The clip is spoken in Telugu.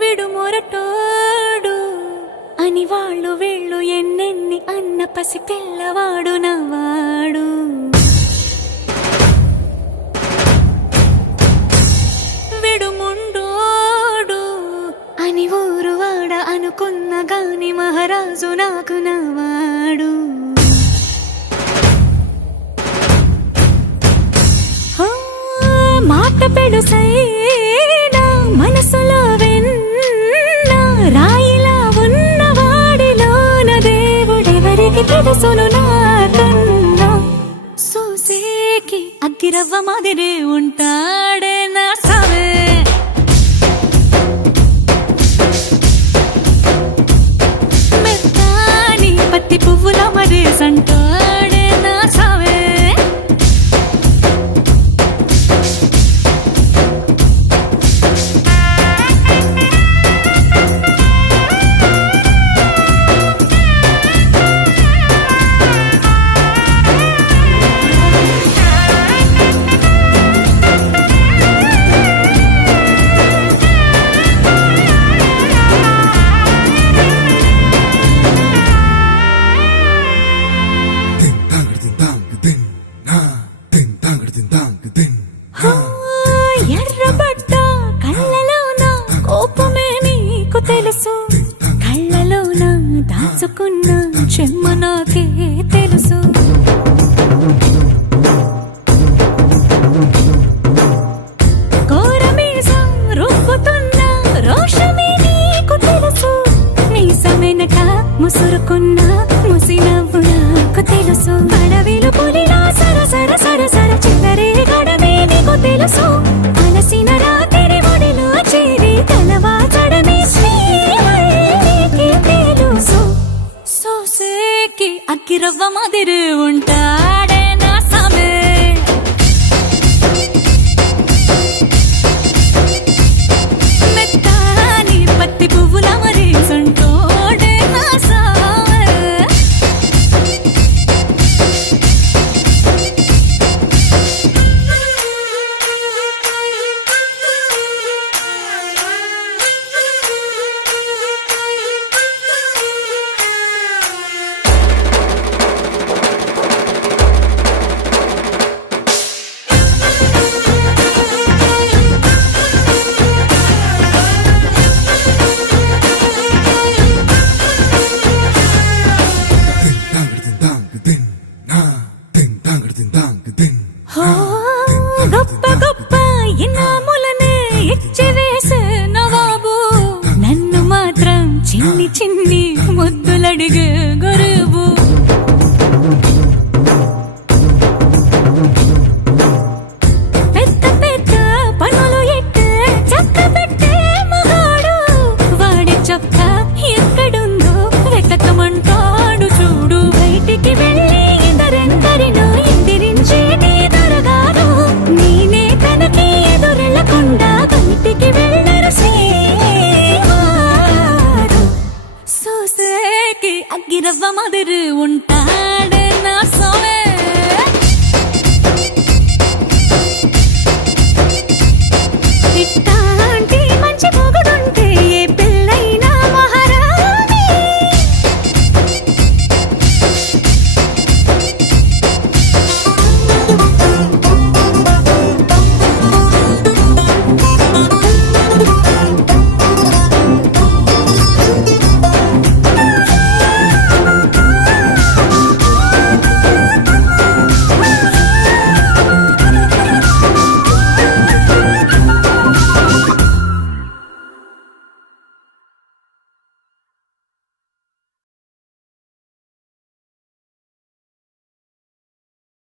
విడు మొరటోడు అని వాళ్ళు వీళ్ళు ఎన్నెన్ని అన్న పసి పిల్లవాడు నవ్వాడు. విడు ముండోడు అని ఊరు వాడ అనుకున్న గాని మహారాజు నాకు నవ్వాడు. మాట పెడుసైనా మనసులో వెన్న రాయిలా ఉన్నవాడిలోన దేవుడెవరికి తెలుసును నాకన్నా. సూసేకి అగ్గిరవ్వ మాదిరే ఉంటాడే నా సవే. మెత్తాని పత్తి పువ్వుల మరేసంటాడే నా సవే. ఎర్రబడ్డ కళ్ళలోన కోపమే మీకు తెలుసు, కళ్ళలోన దాచుకున్నా